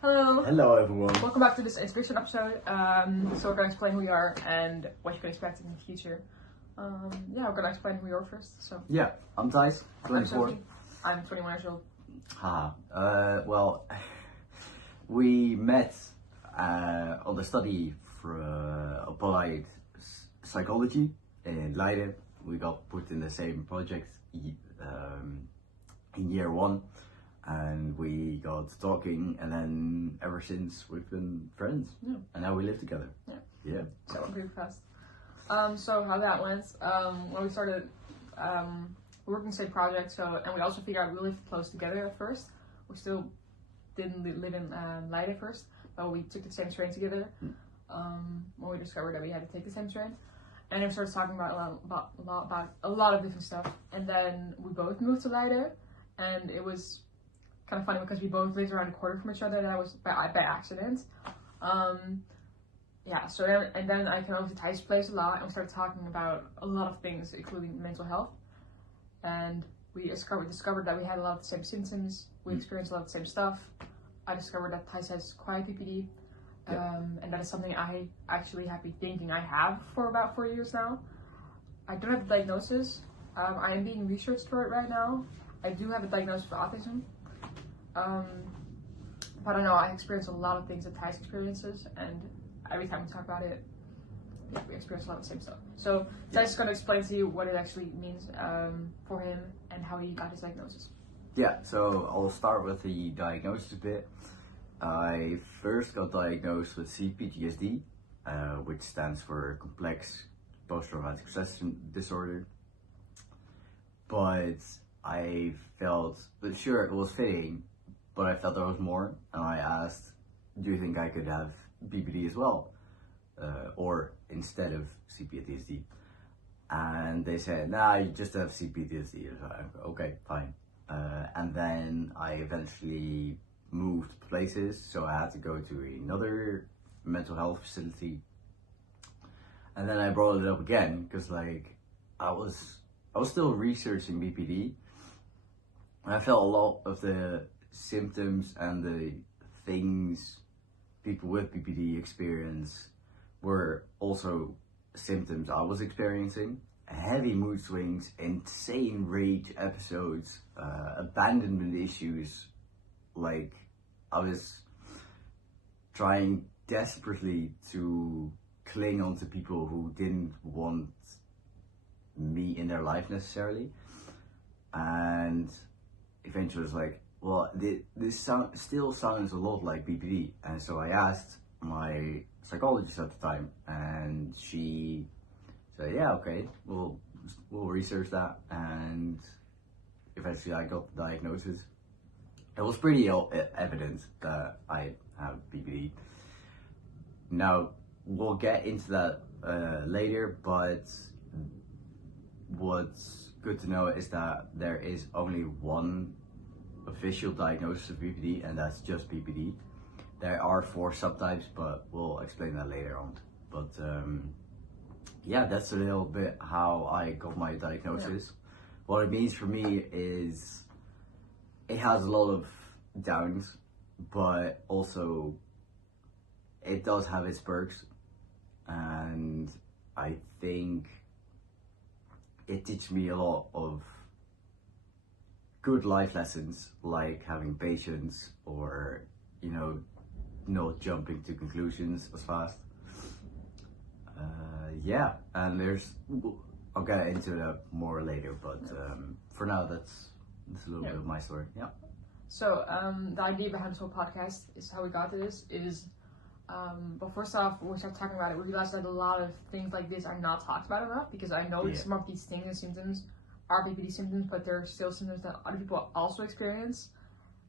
Hello. Hello everyone. Welcome back to this inspiration episode. So we're gonna explain who we are and what you can expect in the future. We're gonna explain who we are first. So Yeah, I'm Thijs, I'm 24. Sophie. I'm 21 years old. Well, we met on the study for applied psychology in Leiden. We got put in the same project in year one, and we got talking, and then ever since we've been friends. Yeah. And now we live together. Yeah. So it went pretty fast. So how that went? When we started, we worked in the same project. And we also figured out we lived close together at first. We still didn't live in Leiden first, but we took the same train together. When we discovered that we had to take the same train, and then we started talking about a lot of different stuff. And then we both moved to Leiden, and it was kind of funny because we both lived around the corner from each other. That was by accident. Then I came over to Thijs' place a lot, and we started talking about a lot of things, including mental health. And we discovered that we had a lot of the same symptoms. We experienced a lot of the same stuff. I discovered that Thijs has quiet PPD, and that is something I actually have been thinking I have for about 4 years now. I don't have the diagnosis. I am being researched for it right now. I do have a diagnosis for autism. But I don't know, I experience a lot of things that Thijs experiences, and every time we talk about it, we experience a lot of the same stuff. So Thijs is going to explain to you what it actually means for him and how he got his diagnosis. Yeah, so I'll start with the diagnosis bit. I first got diagnosed with CPTSD, which stands for Complex Post-Traumatic Stress Disorder. But I felt, sure, it was fitting, but I felt there was more, and I asked, do you think I could have BPD as well? Or instead of CPTSD? And they said, nah, you just have CPTSD. Okay, fine. And then I eventually moved places, so I had to go to another mental health facility. And then I brought it up again, because I was still researching BPD. And I felt a lot of the symptoms and the things people with BPD experience were also symptoms I was experiencing. Heavy mood swings, insane rage episodes, abandonment issues. I was trying desperately to cling on to people who didn't want me in their life necessarily. And eventually it was well, this still sounds a lot like BPD. And so I asked my psychologist at the time, and she said, yeah, okay, we'll research that. And eventually I got the diagnosis. It was pretty evident that I have BPD. Now, we'll get into that later, but what's good to know is that there is only one official diagnosis of BPD, and that's just BPD. There are 4 subtypes, but we'll explain that later on. But that's a little bit how I got my diagnosis. Yeah. What it means for me is it has a lot of downs, but also it does have its perks, and I think it teaches me a lot of good life lessons, like having patience, or not jumping to conclusions as fast. And I'll get into that more later, but for now that's a little bit of my story. Yeah. So the idea behind this whole podcast is how we got to this is, but first off, when we started talking about it, we realized that a lot of things like this are not talked about enough, because I know some of these things and symptoms are BPD symptoms, but there are still symptoms that other people also experience,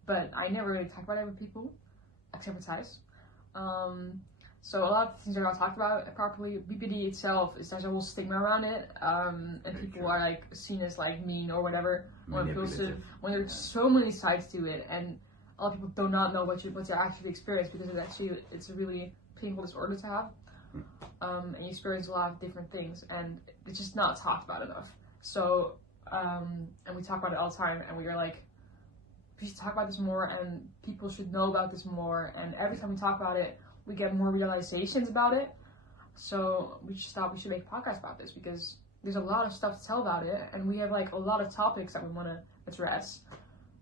but I never really talk about it with people, except for Thijs. So a lot of things are not talked about properly. BPD itself, there's a whole stigma around it, and people are seen as mean or whatever, or impulsive, when there's so many sides to it, and a lot of people do not know what you actually experience, because it's a really painful disorder to have, and you experience a lot of different things, and it's just not talked about enough. So, and we talk about it all the time, and we are we should talk about this more, and people should know about this more. And every time we talk about it, we get more realizations about it. So we should make a podcast about this, because there's a lot of stuff to tell about it, and we have like a lot of topics that we want to address.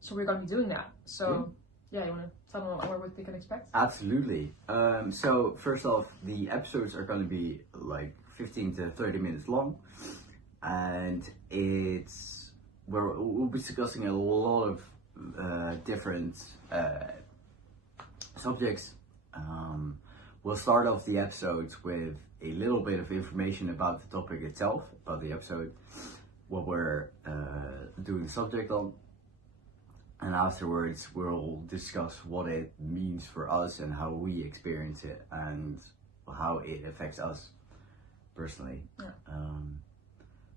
So we're gonna be doing that. So yeah, you want to tell them what they can expect? Absolutely. So first off, the episodes are going to be like 15 to 30 minutes long, and we'll be discussing a lot of different subjects. We'll start off the episodes with a little bit of information about the topic itself, about the episode, what we're doing the subject on. And afterwards, we'll discuss what it means for us and how we experience it and how it affects us personally.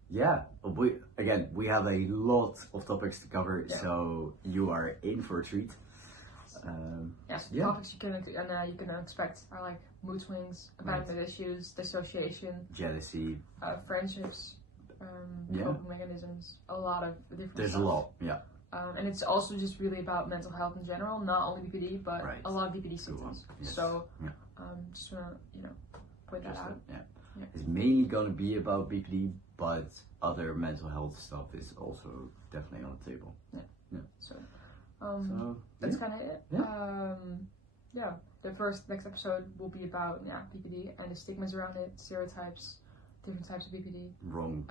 Yeah. We have a lot of topics to cover, Yeah. so you are in for a treat. Topics you can expect are like mood swings, abandonment issues, dissociation, Jealousy. Friendships, coping mechanisms, a lot of different There's stuff. a lot, yeah. And it's also just really about mental health in general, not only BPD, but a lot of BPD symptoms. Yes. So, Yeah. just wanna, point that out. Yeah. Yeah. It's mainly gonna be about BPD, but other mental health stuff is also definitely on the table. So, So that's kind of it. Yeah. The next episode will be about BPD and the stigmas around it, stereotypes, different types of BPD. Wrong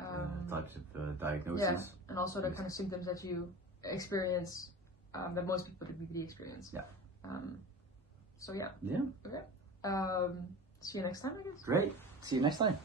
types of diagnosis. And also the kind of symptoms that you experience, that most people with BPD experience. Yeah. So yeah. Yeah. Okay. See you next time, I guess. Great. See you next time.